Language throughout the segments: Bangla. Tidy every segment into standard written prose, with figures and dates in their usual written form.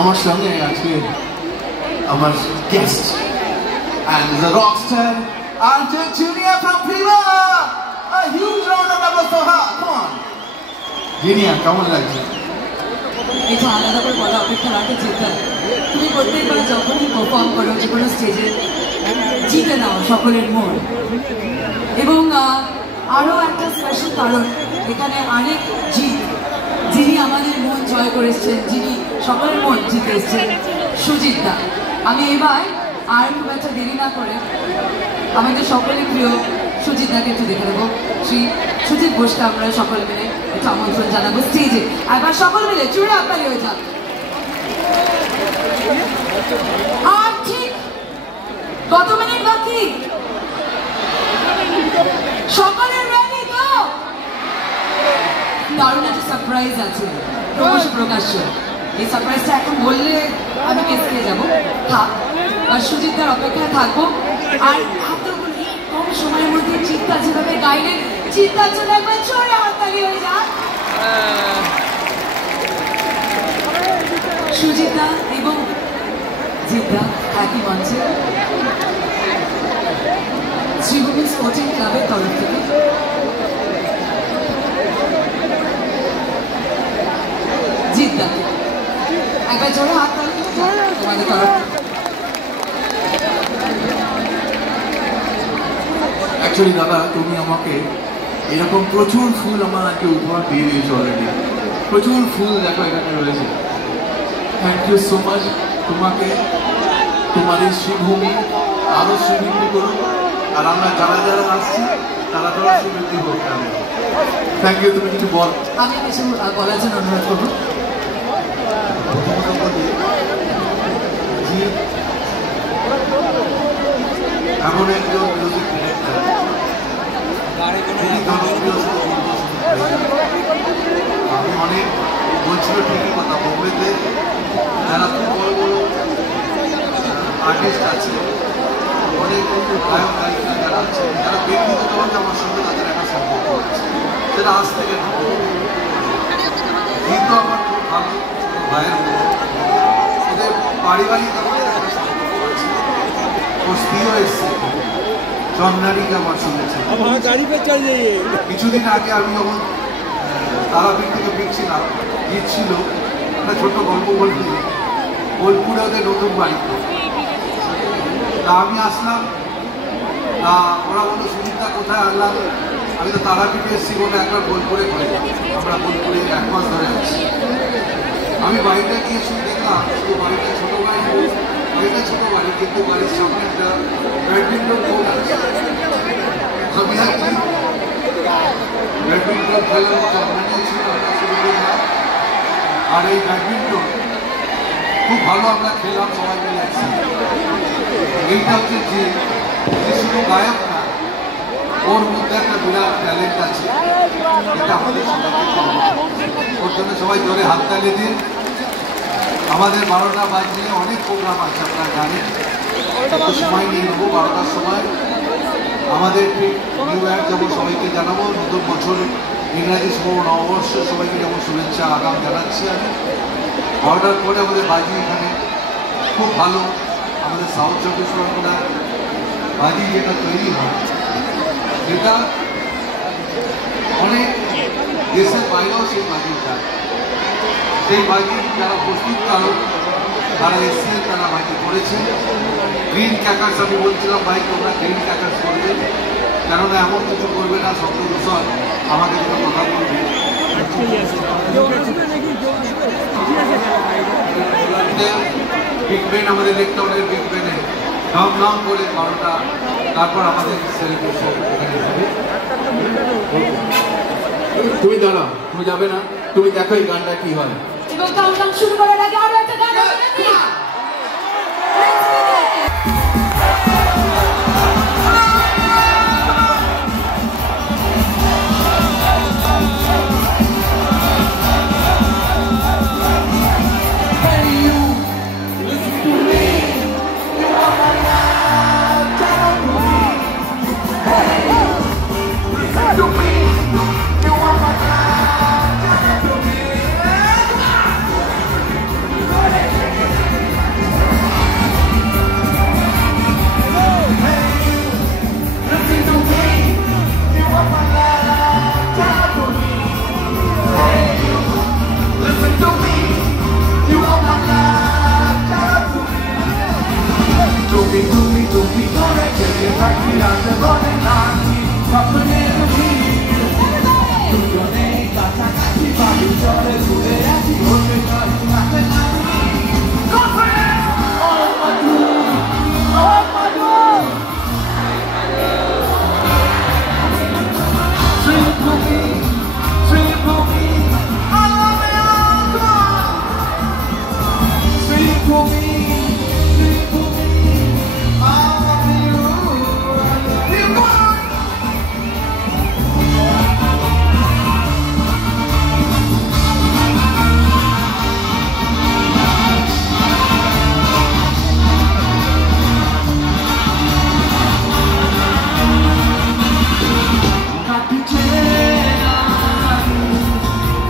আমার সঙ্গে আজকে আমার guest and the rock star Arjun Junior from Priva. A huge round of applause for her. Come on. Junior, কেমন লাগছে? এটা আলাদা করে বলা অপেক্ষা রাখে যেটা তুমি প্রত্যেকবার যখনই পারফর্ম করো যে কোনো স্টেজে জিতে নাও সকলের মন। এবং আরও একটা স্পেশাল কারণ এখানে অনেক জিত, যিনি আমাদের মন জয় করেছেন, যিনি সকলের মন জিতে এসছেন, সুজিত দা। আমি এবার আর খুব একটা দেরি না করে আমাদের সকলের প্রিয় সুজিত দাকে একটু দেখে নেবো। সেই সুজিত বোসকে আমরা সকলে মিলে একটু আমন্ত্রণ জানাবো স্টেজে। একবার সকল মিলে চূড়া আকালি হয়ে যান। আর ঠিক কত মিনিট বাকি? সকলের রেডি তো? দারুণ একটা সারপ্রাইজ আছে ক্রমশ প্রকাশ্য। এই সারপ্রাইজটা এখন বললে আমি কেসকে যাবো। থাক, আর সুজিতদার অপেক্ষায় থাকবো। আর এতগুলো কম সময়ের মধ্যে চিত্তা যেভাবে গাইলেন, চিত্তার জন্য একবার চড়ে হাততালি হয়ে যান। সুজিতদা এবং জিতদা একই মঞ্চে শ্রীভূমি স্পোর্টিং ক্লাবের তরফ থেকে জিতদা একবার জোরে হাততালি তোমাদের তরফ। অ্যাকচুয়ালি দাদা, তুমি আমাকে এরকম প্রচুর ফুল আমার আজকে উপহার দিয়ে দিয়েছো অলরেডি। প্রচুর ফুল দেখো এখানে রয়েছে। Thank you so much. তোমাকে তোমার এই শ্রীভূমি আরও সমৃদ্ধি করুন, আর আমরা যারা যারা আসছি তারা তারা সমৃদ্ধি হোক। Thank you. তুমি কিছু বল। আমি কিছু বলার জন্য অনুরোধ করবো। এমন একজন মিউজিক ডিরেক্টর, আমি অনেক বলছিল ঠিকই কথা, বোম্বেতে যারা খুব বড় বড় আর্টিস্ট আছে, অনেক গায়ক গায়িকা যারা আছে, যারা ব্যক্তিগতভাবে আমার সঙ্গে তাদের একটা সম্পর্ক আছে, সেটা আজ থেকে না। কিন্তু আমার খুব ভালো ভাইয়ের মতো, ওদের পারিবারিক আমাদের একটা সম্পর্ক আছে। ওর স্ত্রীও এসছে, চন্দ্রানিকা আমার শুনেছে। কিছুদিন আগে আমি যখন তারাপীঠ থেকে ফিরছিলাম, ঈদ ছিল, একটা ছোট্ট গল্প বলতে, বোলপুরে ওদের নতুন বাড়ি। তা আমি আসলাম, তা ওরা বললো সুজিতদা কোথায় আনলাম? আমি তো তারাপীঠে এসেছি বলে একবার বোলপুরে ঘুরে, আমরা বোলপুরে 1 মাস ধরে আছি। আমি বাড়িটা গিয়ে শুনে দেখলাম শুধু বাড়িটা ছোটো বাড়ি, বাড়িটা ছোটো বাড়ি, কিন্তু বাড়ির সামনে একটা ব্যাডমিন্টন কোর্ট আছে। আমি আর কি ব্যাডমিন্টন খেলার মতো বানিয়েছিল আর এই ব্যাডমিন্টন খুব ভালো আমরা খেলাম সবাই মিলে। এইটা হচ্ছে যে শুধু গায়ক না, ওর মধ্যে একটা বিরাট ট্যালেন্ট আছে, এটা আমাদের সবাইকে পাওয়া। ওর জন্য সবাই জোরে হাততালি দিন। আমাদের 12টা বাজলে অনেক প্রোগ্রাম আছে, আপনারা জানেন। একটু সময় নিয়ে নেবো, 12টার সময় আমাদের ঠিক নিউ ইয়ার যাবো, সবাইকে জানাবো নতুন বছর ইংরাজি নববর্ষ সবাইকে যেমন শুভেচ্ছা আগাম জানাচ্ছি আমি। 12টার পরে আমাদের বাজি এখানে খুব ভালো, আমাদের সাউথ চব্বিশ পরগনা বাজি যেটা তৈরি হয় সেটা অনেক দেশের বাইরেও সেই বাজি যায়। সেই বাজি যারা প্রস্তুতকারক তারা এসছে, তারা বাজি করেছে। গ্রিন ক্র্যাকার্স আমি বলছিলাম ভাই তোমরা গ্রিন ক্র্যাকার্স করবে, কেননা এমন কিছু করবে না শব্দ দূষণ আমাকে কোনো কথা বলবে। বিগ বেন আমাদের লেকটাউনের বিগ বেনে ঢং করে 12টা, তারপর আমাদের সেলিব্রেশন এখানে হবে। তুমি দাঁড়াও, তুমি যাবে না, তুমি দেখো এই গানটা কি হয়। এবং কাউন্টডাউন শুরু করার আগে আরো একটা গান হবে নাকি?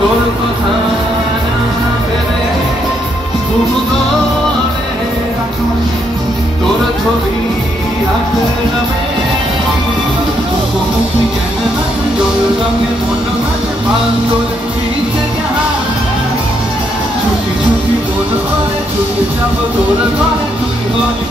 তোর কথা না ভেবে তোর ছবি রাখলাম মুখোমুখি কেন তোর রঙে মন তোর ছুটি ছুটি মন করে ছুটি যাব তোর ঘরে তুই হলি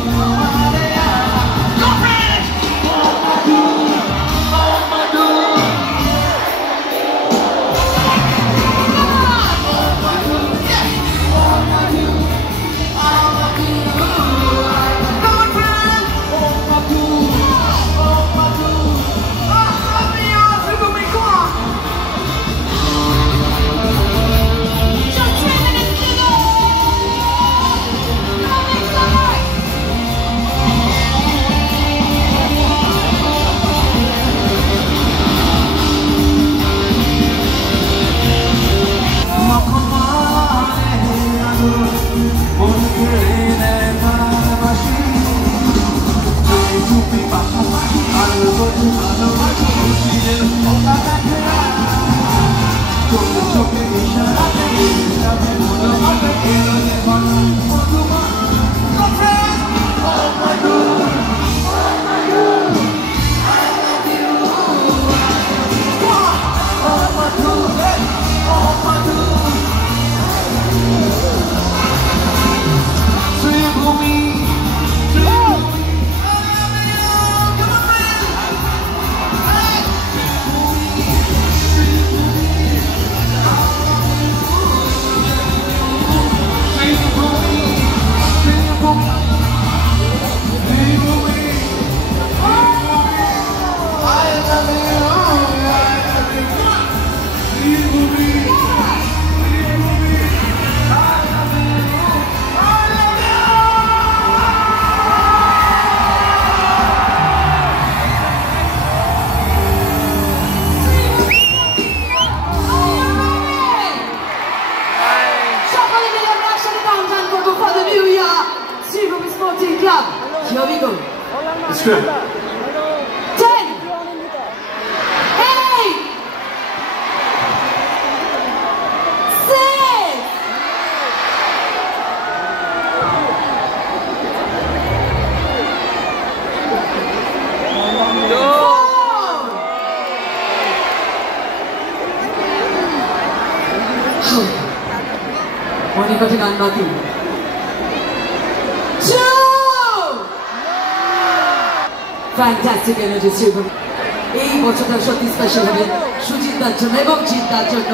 কটা গান বাকি। ফ্যান্টাস্টিক এনার্জি ছিল। এই বছরটা সত্যি স্পেশাল হবে সুজিতার জন্য এবং জিতার জন্য।